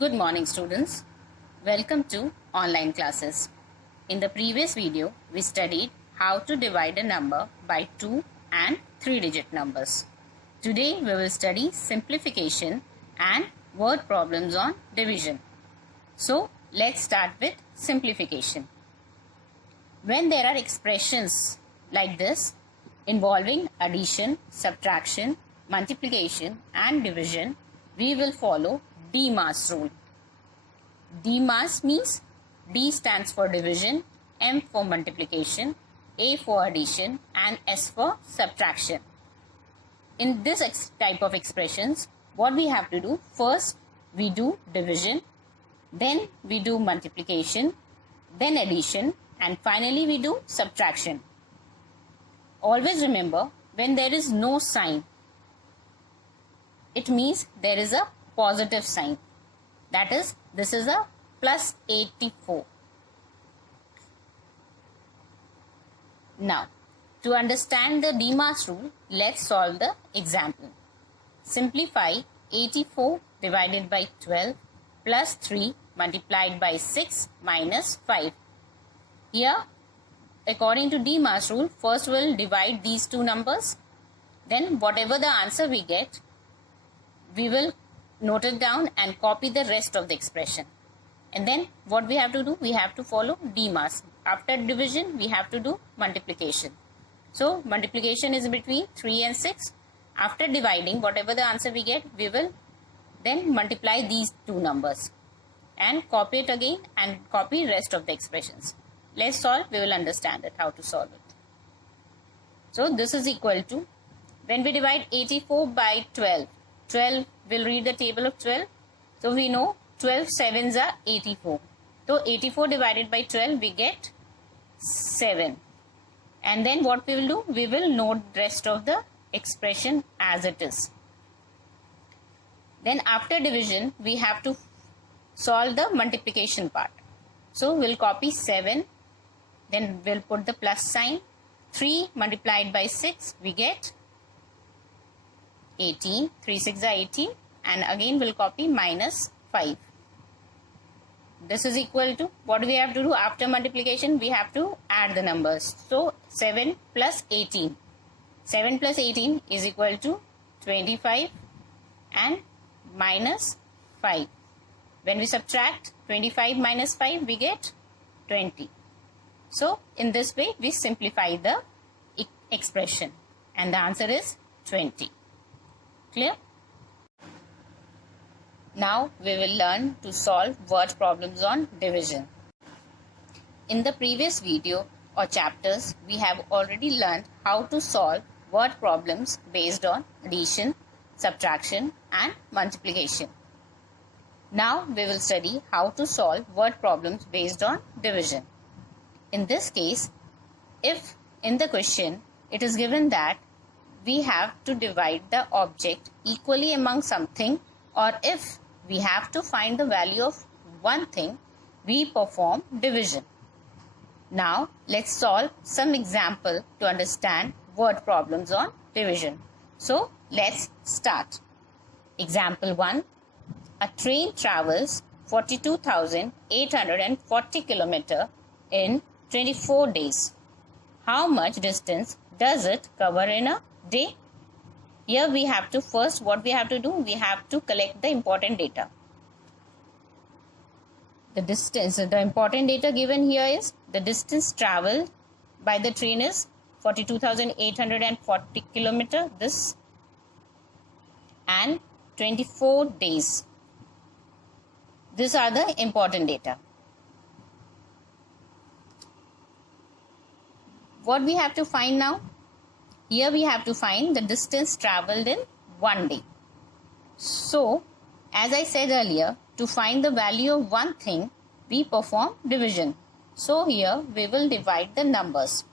Good morning students. Welcome to online classes. In the previous video, we studied how to divide a number by 2 and 3-digit numbers. Today we will study simplification and word problems on division. So let's start with simplification. When there are expressions like this involving addition, subtraction, multiplication and division, we will follow DMAS rule. DMAS means D stands for division, M for multiplication, A for addition and S for subtraction. In this type of expressions, what we have to do, first we do division, then we do multiplication, then addition and finally we do subtraction. Always remember, when there is no sign, it means there is a positive sign. That is, this is a plus 84. Now, to understand the DMAS rule, let's solve the example. Simplify 84 divided by 12 plus 3 multiplied by 6 minus 5. Here, according to DMAS rule, first we'll divide these two numbers. Then whatever the answer we get, we will note it down and copy the rest of the expression. And then what we have to do, we have to follow DMAS. After division, we have to do multiplication. So multiplication is between 3 and 6. After dividing, whatever the answer we get, we will then multiply these two numbers and copy it again and copy rest of the expressions. Let's solve, we will understand it, how to solve it. So this is equal to, when we divide 84 by 12, 12, we'll read the table of 12. So we know 12 sevens are 84. So 84 divided by 12, we get 7. And then what we will do? We will note rest of the expression as it is. Then after division, we have to solve the multiplication part. So we'll copy 7. Then we'll put the plus sign. 3 multiplied by 6, we get 18. 3 6 are 18. And again we'll copy minus 5. This is equal to, what we have to do after multiplication, we have to add the numbers. So 7 plus 18. 7 plus 18 is equal to 25 and minus 5. When we subtract 25 minus 5, we get 20. So in this way, we simplify the expression and the answer is 20. Clear? Now we will learn to solve word problems on division. In the previous video or chapters, we have already learned how to solve word problems based on addition, subtraction and multiplication. Now we will study how to solve word problems based on division. In this case, if in the question it is given that we have to divide the object equally among something, or if we have to find the value of one thing, we perform division. Now let's solve some example to understand word problems on division. So let's start. Example 1. A train travels 42,840 km in 24 days. How much distance does it cover in a day? Here we have to first, what we have to do, we have to collect the important data. The distance, the important data given here is the distance traveled by the train is 42,840 km, this, and 24 days. These are the important data. What we have to find now? Here we have to find the distance traveled in one day. So, as I said earlier, to find the value of one thing, we perform division. So here we will divide the numbers.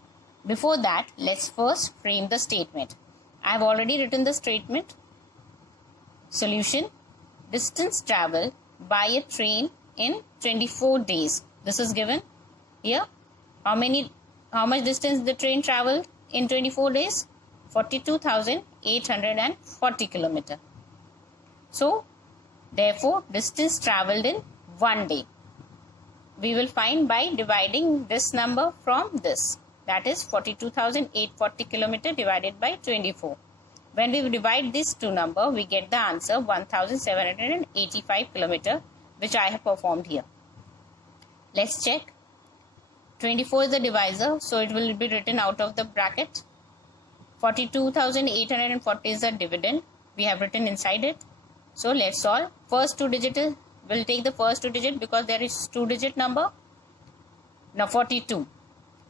Before that, let's first frame the statement. I have already written the statement. Solution: distance traveled by a train in 24 days. This is given here. How much distance the train traveled in 24 days? 42,840 km. So Therefore, distance traveled in 1 day. We will find by dividing this number from this. That is 42,840 km divided by 24. When we divide these two numbers, we get the answer 1,785 km, which I have performed here. Let's check. 24 is the divisor, so it will be written out of the bracket. 42,840 is the dividend. We have written inside it. So let's solve. First two digits, we'll take the first two digits because there is two-digit number. Now 42.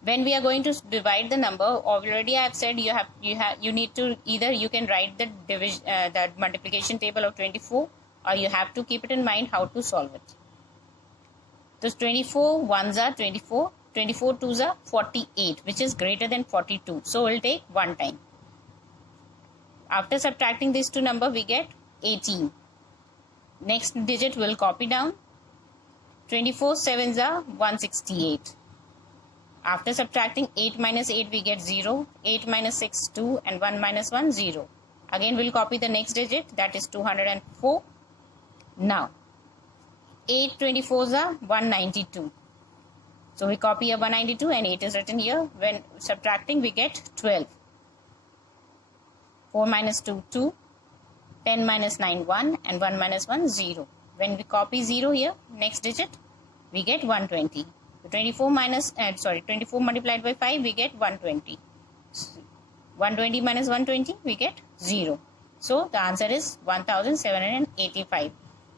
When we are going to divide the number, already I have said you need to either you can write the division the multiplication table of 24, or you have to keep it in mind how to solve it. So 24 ones are 24, 24 twos are 48, which is greater than 42. So we'll take one time. After subtracting these two numbers, we get 18. Next digit will copy down. 24 sevens are 168. After subtracting 8 minus 8, we get 0. 8 minus 6, 2. And 1 minus 1, 0. Again, we'll copy the next digit. That is 204. Now, 8 24s are 192. So, we copy a 192 and 8 is written here. When subtracting, we get 12. 4 minus 2, 2. 10 minus 9, 1. And 1 minus 1, 0. When we copy 0 here, next digit, we get 120. 24 multiplied by 5, we get 120. 120 minus 120, we get 0. So, the answer is 1,785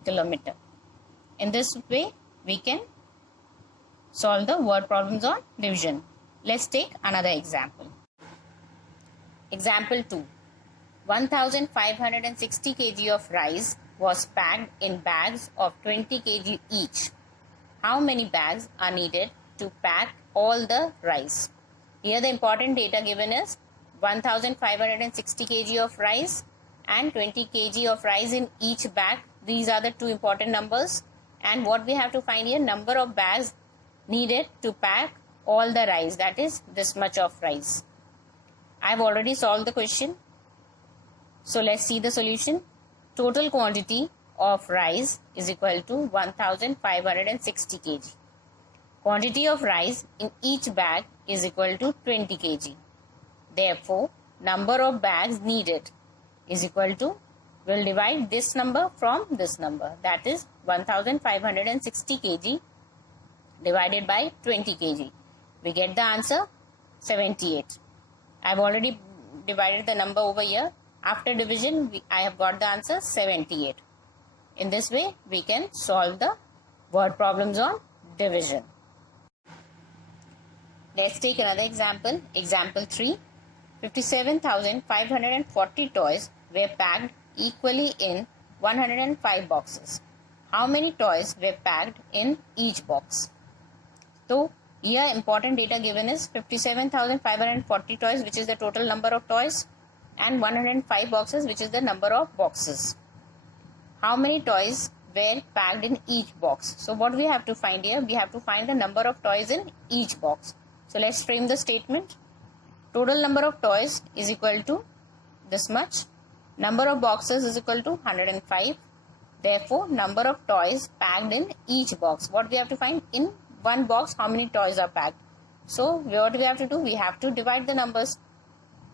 km. In this way, we can solve the word problems on division. Let's take another example. Example 2. 1,560 kg of rice was packed in bags of 20 kg each. How many bags are needed to pack all the rice? Here the important data given is 1,560 kg of rice and 20 kg of rice in each bag. These are the two important numbers. And what we have to find here, number of bags needed to pack all the rice. That is this much of rice. I have already solved the question. So let's see the solution. Total quantity of rice is equal to 1,560 kg. Quantity of rice in each bag is equal to 20 kg. Therefore, number of bags needed is equal to, we'll divide this number from this number. That is 1,560 kg divided by 20 kg. We get the answer 78. I have already divided the number over here. After division, I have got the answer 78. In this way, we can solve the word problems on division. Let's take another example. Example 3. 57,540 toys were packed equally in 105 boxes. How many toys were packed in each box? So, here important data given is 57,540 toys, which is the total number of toys, and 105 boxes, which is the number of boxes. How many toys were packed in each box? So what we have to find here, we have to find the number of toys in each box. So let's frame the statement. Total number of toys is equal to this much. Number of boxes is equal to 105. Therefore, number of toys packed in each box. What we have to find, in one box, how many toys are packed? So what we have to do, we have to divide the numbers.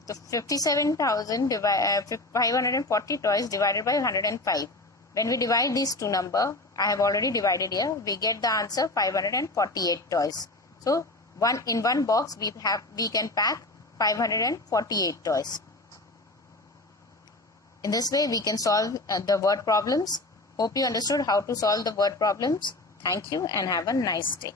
So 57,540 toys divided by 105. When we divide these two numbers, I have already divided here, we get the answer 548 toys. So in one box we can pack 548 toys. In this way we can solve the word problems. Hope you understood how to solve the word problems. Thank you and have a nice day.